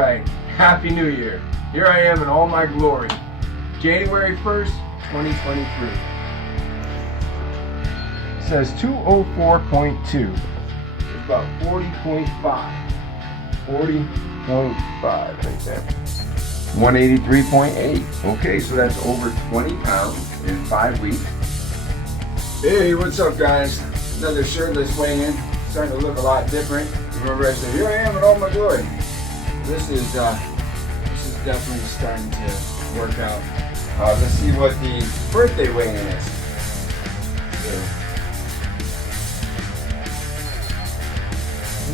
right, Happy New Year. Here I am in all my glory. January 1st, 2023. It says 204.2. It's about 40.5. 40.5 right there. 183.8. Okay, so that's over 20 pounds in 5 weeks. Hey, what's up, guys? Another shirtless weigh-in. Starting to look a lot different. Remember I said, here I am in all my glory. This is definitely starting to work out. Let's see what the birthday weigh-in is. So,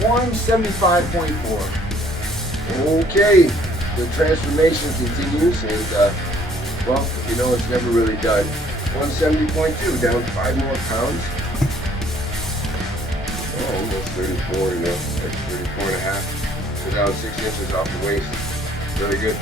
175.4. Okay, the transformation continues, and well, you know it's never really done. 170.2, down 5 more pounds. Oh, almost 34, you know, like 34 and a half. So down 6 inches off the waist. Really good.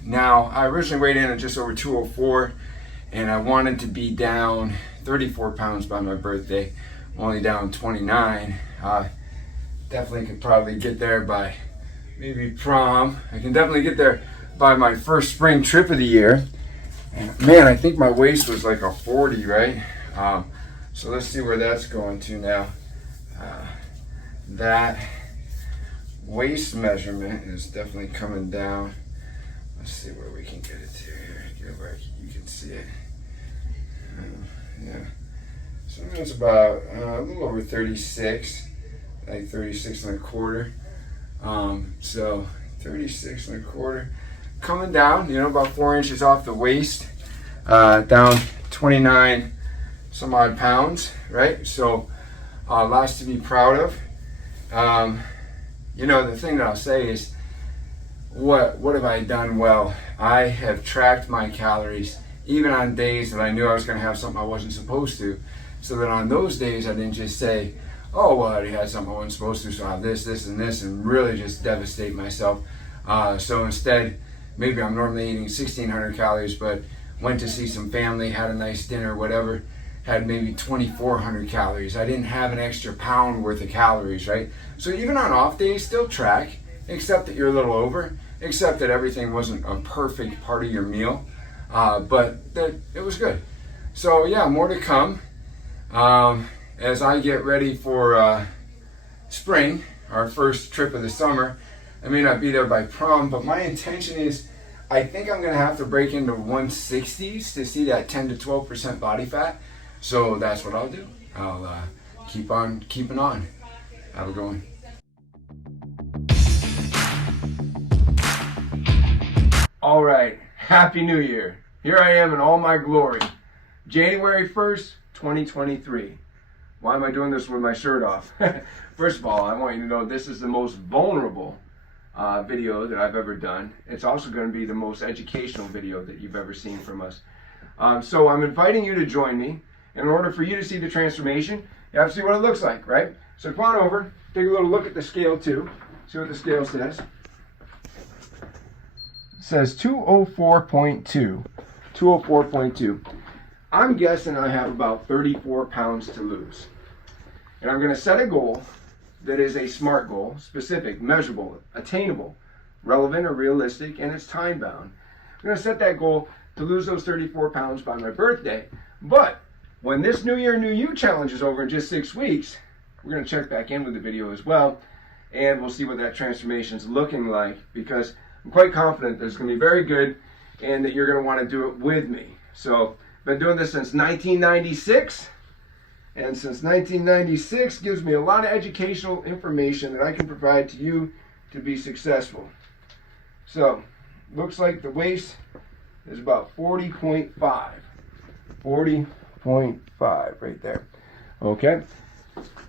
Now, I originally weighed in at just over 204, and I wanted to be down 34 pounds by my birthday. I'm only down 29. Definitely could probably get there by maybe prom. I can definitely get there by my first spring trip of the year. And man, I think my waist was like a 40, right? So let's see where that's going to now. That waist measurement is definitely coming down. Let's see where we can get it to here. Get where you can see it. Yeah. So it's about a little over 36, like 36 and a quarter. So 36 and a quarter. Coming down, you know, about 4 inches off the waist. Down 29 some odd pounds, right? So lots to be proud of. You know, the thing that I'll say is, what have I done well? I have tracked my calories even on days that I knew I was going to have something I wasn't supposed to, so that on those days I didn't just say, oh well, I already had something I wasn't supposed to, so I have this, and this, and really just devastate myself. So instead, maybe I'm normally eating 1,600 calories, but went to see some family, had a nice dinner, whatever, had maybe 2,400 calories. I didn't have an extra pound worth of calories, right? So even on off days, still track, except that you're a little over, except that everything wasn't a perfect part of your meal, but that it was good. So yeah, more to come as I get ready for spring, our first trip of the summer. I may not be there by prom, but my intention is, I think I'm gonna have to break into 160s to see that 10 to 12% body fat. So that's what I'll do. I'll keep on keeping on. Have a good one. All right, Happy New Year. Here I am in all my glory. January 1st, 2023. Why am I doing this with my shirt off? First of all, I want you to know this is the most vulnerable video that I've ever done. It's also going to be the most educational video that you've ever seen from us. So I'm inviting you to join me. In order for you to see the transformation, you have to see what it looks like, right? So come on over, take a little look at the scale too. See what the scale says. Says 204.2. 204.2. I'm guessing I have about 34 pounds to lose. And I'm going to set a goal that is a SMART goal, specific, measurable, attainable, relevant or realistic, and it's time bound. I'm going to set that goal to lose those 34 pounds by my birthday. But when this New Year, New You challenge is over in just 6 weeks, we're going to check back in with the video as well, and we'll see what that transformation is looking like, because I'm quite confident that it's going to be very good and that you're going to want to do it with me. So I've been doing this since 1996, and since 1996 gives me a lot of educational information that I can provide to you to be successful. So looks like the waist is about 40.5. 40.5 right there. Okay.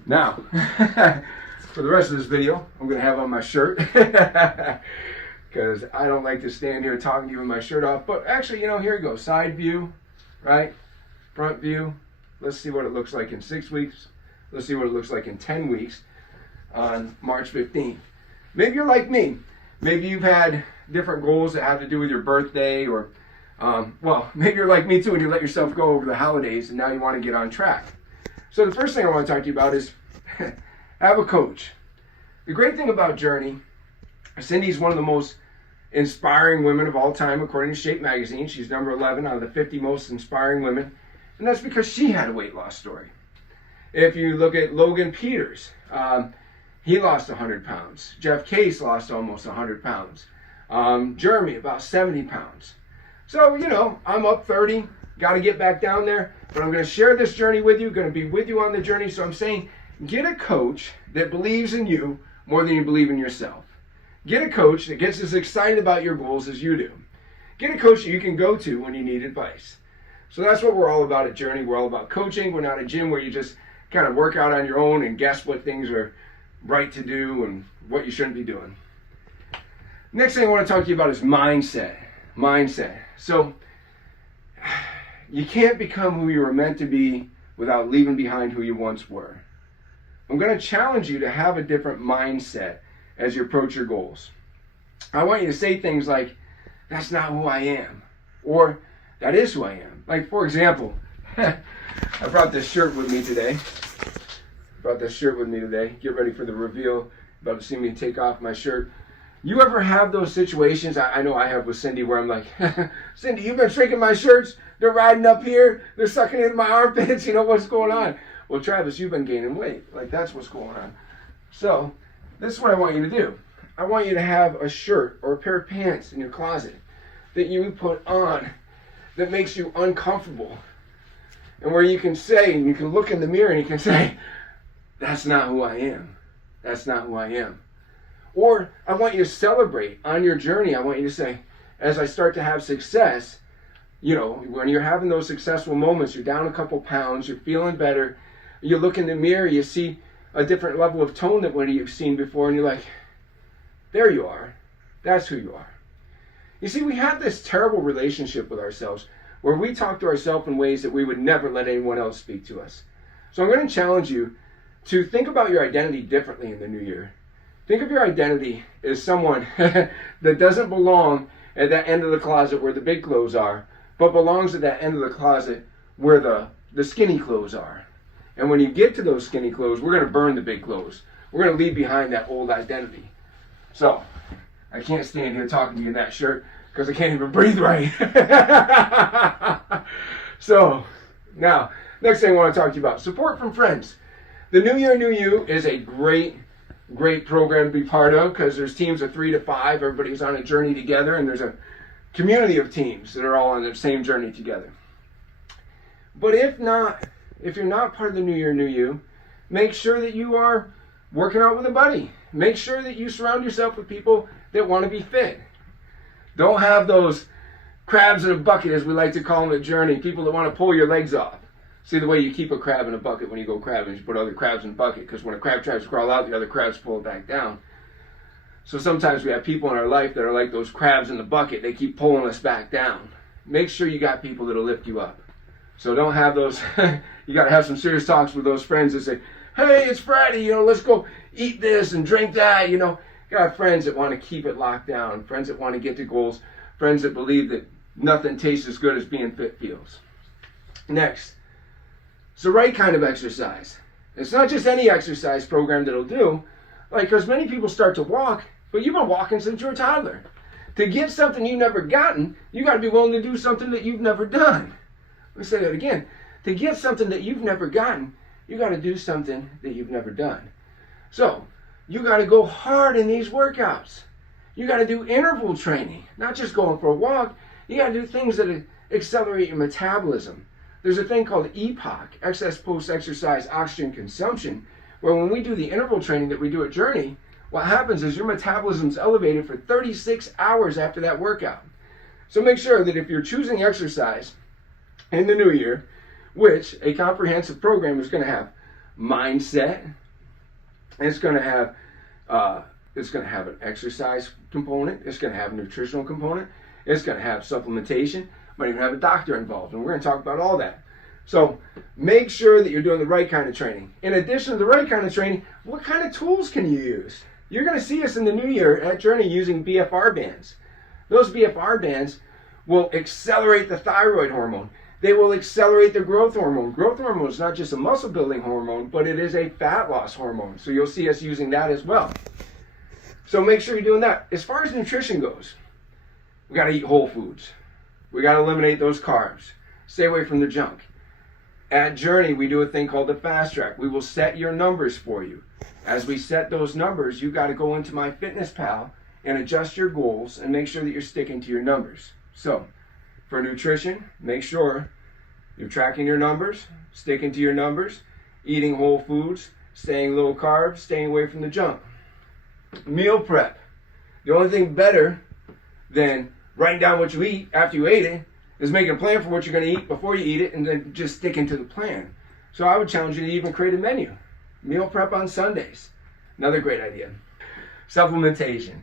Now, for the rest of this video, I'm going to have on my shirt because I don't like to stand here talking to you with my shirt off. But actually, here we go. Side view, right? Front view. Let's see what it looks like in 6 weeks. Let's see what it looks like in 10 weeks on March 15th. Maybe you're like me. Maybe you've had different goals that have to do with your birthday, or, maybe you're like me too and you let yourself go over the holidays and now you want to get on track. So the first thing I want to talk to you about is have a coach. The great thing about Journey, Cindy's one of the most inspiring women of all time according to Shape Magazine. She's number 11 out of the 50 most inspiring women, and that's because she had a weight loss story. If you look at Logan Peters, he lost 100 pounds. Jeff Case lost almost 100 pounds. Jeremy, about 70 pounds. So, I'm up 30, got to get back down there, but I'm going to share this journey with you, going to be with you on the journey. So I'm saying, get a coach that believes in you more than you believe in yourself. Get a coach that gets as excited about your goals as you do. Get a coach that you can go to when you need advice. So that's what we're all about at Journey. We're all about coaching. We're not a gym where you just kind of work out on your own and guess what things are right to do and what you shouldn't be doing. Next thing I want to talk to you about is mindset. Mindset. So you can't become who you were meant to be without leaving behind who you once were. I'm going to challenge you to have a different mindset as you approach your goals. I want you to say things like, that's not who I am, or that is who I am. Like, for example, I brought this shirt with me today. Get ready for the reveal. About to see me take off my shirt. You ever have those situations? I know I have with Cindy, where I'm like, Cindy, you've been shrinking my shirts. They're riding up here. They're sucking into my armpits. What's going on? Well, Travis, you've been gaining weight. Like, that's what's going on. So this is what I want you to do. I want you to have a shirt or a pair of pants in your closet that you put on that makes you uncomfortable, and where you can say, and you can look in the mirror and you can say, that's not who I am. That's not who I am. Or I want you to celebrate on your journey. I want you to say, as I start to have success, when you're having those successful moments, you're down a couple pounds, you're feeling better, you look in the mirror, you see a different level of tone than what you've seen before, and you're like, there you are. That's who you are. You see, we have this terrible relationship with ourselves where we talk to ourselves in ways that we would never let anyone else speak to us. So I'm going to challenge you to think about your identity differently in the new year. Think of your identity as someone that doesn't belong at that end of the closet where the big clothes are, but belongs at that end of the closet where the skinny clothes are. And when you get to those skinny clothes, we're going to burn the big clothes. We're going to leave behind that old identity. So I can't stand here talking to you in that shirt because I can't even breathe right. So now, next thing I want to talk to you about, support from friends. The New Year, New You is a great program to be part of, because there's teams of 3 to 5. Everybody's on a journey together, and there's a community of teams that are all on the same journey together. But if you're not part of the New Year, New You, make sure that you are working out with a buddy. Make sure that you surround yourself with people that want to be fit. Don't have those crabs in a bucket, as we like to call them at Journey, people that want to pull your legs off. See, the way you keep a crab in a bucket when you go crabbing is you put other crabs in a bucket, because when a crab tries to crawl out, the other crabs pull it back down. So sometimes we have people in our life that are like those crabs in the bucket. They keep pulling us back down. Make sure you got people that'll lift you up. So don't have those, you got to have some serious talks with those friends that say, hey, it's Friday, let's go eat this and drink that, Got friends that want to keep it locked down, friends that want to get to goals, friends that believe that nothing tastes as good as being fit feels. Next, it's the right kind of exercise. It's not just any exercise program that'll do, because many people start to walk, but you've been walking since you were a toddler. To get something you've never gotten, you got to be willing to do something that you've never done. Let me say that again. To get something that you've never gotten, you got to do something that you've never done. So, you got to go hard in these workouts. You got to do interval training, not just going for a walk. You got to do things that accelerate your metabolism. There's a thing called EPOC, excess post-exercise oxygen consumption, where when we do the interval training that we do at Journey, what happens is your metabolism's elevated for 36 hours after that workout. So make sure that if you're choosing exercise in the new year, which a comprehensive program is going to have mindset, it's going to have an exercise component, it's going to have a nutritional component, it's going to have supplementation, might even have a doctor involved, and we're going to talk about all that. So make sure that you're doing the right kind of training. In addition to the right kind of training, what kind of tools can you use? You're going to see us in the new year at Journey using BFR bands. Those BFR bands will accelerate the thyroid hormone. They will accelerate the growth hormone. Growth hormone is not just a muscle building hormone, but it is a fat loss hormone. So you'll see us using that as well. So make sure you're doing that. As far as nutrition goes, we got to eat whole foods. We got to eliminate those carbs. Stay away from the junk. At Journey, we do a thing called the Fast Track. We will set your numbers for you. As we set those numbers, you got to go into MyFitnessPal and adjust your goals and make sure that you're sticking to your numbers. So, for nutrition, make sure you're tracking your numbers, sticking to your numbers, eating whole foods, staying low carb, staying away from the junk. Meal prep. The only thing better than writing down what you eat after you ate it is making a plan for what you're going to eat before you eat it and then just sticking to the plan. So I would challenge you to even create a menu. Meal prep on Sundays. Another great idea. Supplementation.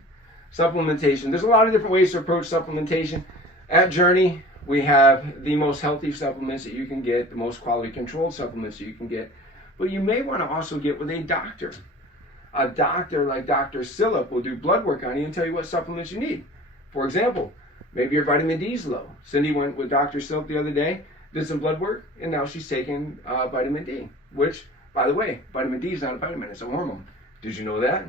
There's a lot of different ways to approach supplementation. At Journey, we have the most healthy supplements that you can get, the most quality controlled supplements that you can get. But you may want to also get with a doctor. A doctor like Dr. Sillip will do blood work on you and tell you what supplements you need. For example, maybe your vitamin D is low. Cindy went with Dr. Sillip the other day, did some blood work, and now she's taking vitamin D, which, by the way, vitamin D is not a vitamin, it's a hormone. Did you know that?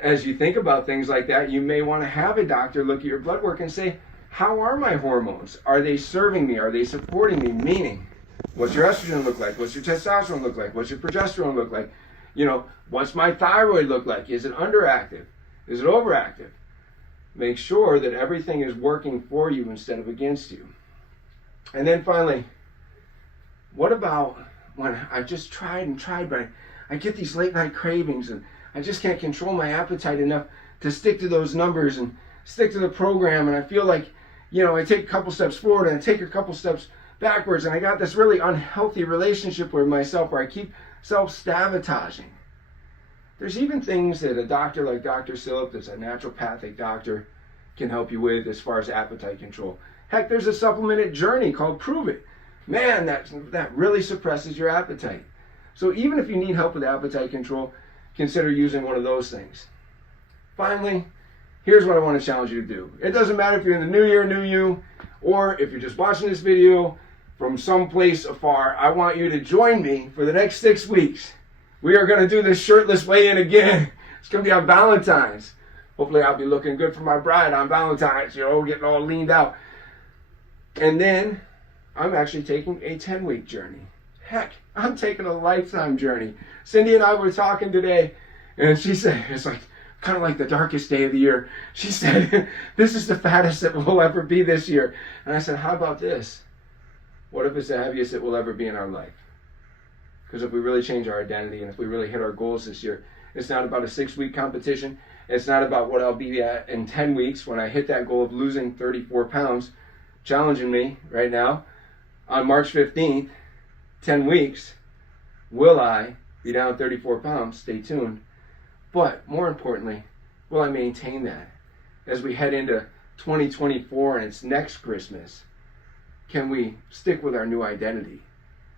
As you think about things like that, you may want to have a doctor look at your blood work and say, how are my hormones? Are they serving me? Are they supporting me? Meaning, what's your estrogen look like? What's your testosterone look like? What's your progesterone look like? What's my thyroid look like? Is it underactive? Is it overactive? Make sure that everything is working for you instead of against you. And then finally, what about when I've just tried, but I get these late night cravings and I just can't control my appetite enough to stick to those numbers and stick to the program, and I feel like, I take a couple steps forward and I take a couple steps backwards, and I got this really unhealthy relationship with myself where I keep self-sabotaging. There's even things that a doctor like Dr. Sillip, that's a naturopathic doctor, can help you with as far as appetite control. Heck, there's a supplement at Journey called Prove It. Man, that really suppresses your appetite. So even if you need help with appetite control, consider using one of those things. Finally, here's what I want to challenge you to do. It doesn't matter if you're in the new year, new you, or if you're just watching this video from someplace afar. I want you to join me for the next 6 weeks. We are going to do this shirtless weigh-in again. It's going to be on Valentine's. Hopefully I'll be looking good for my bride on Valentine's, getting all leaned out. And then I'm actually taking a 10-week journey. Heck, I'm taking a lifetime journey. Cindy and I were talking today, and she said, it's like kind of like the darkest day of the year. She said, this is the fattest that we'll ever be this year. And I said, how about this? What if it's the heaviest it will ever be in our life? Because if we really change our identity and if we really hit our goals this year, it's not about a 6-week competition. It's not about what I'll be at in 10 weeks when I hit that goal of losing 34 pounds. Challenging me right now on March 15th, 10 weeks, will I be down 34 pounds? Stay tuned. But more importantly, will I maintain that as we head into 2024 and it's next Christmas? Can we stick with our new identity?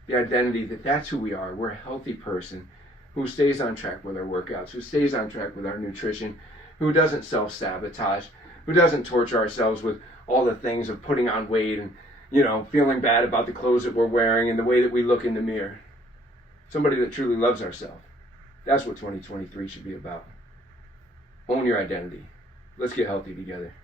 The identity that's who we are. We're a healthy person who stays on track with our workouts, who stays on track with our nutrition, who doesn't self-sabotage, who doesn't torture ourselves with all the things of putting on weight and feeling bad about the clothes that we're wearing and the way that we look in the mirror. Somebody that truly loves ourselves. That's what 2023 should be about. Own your identity. Let's get healthy together.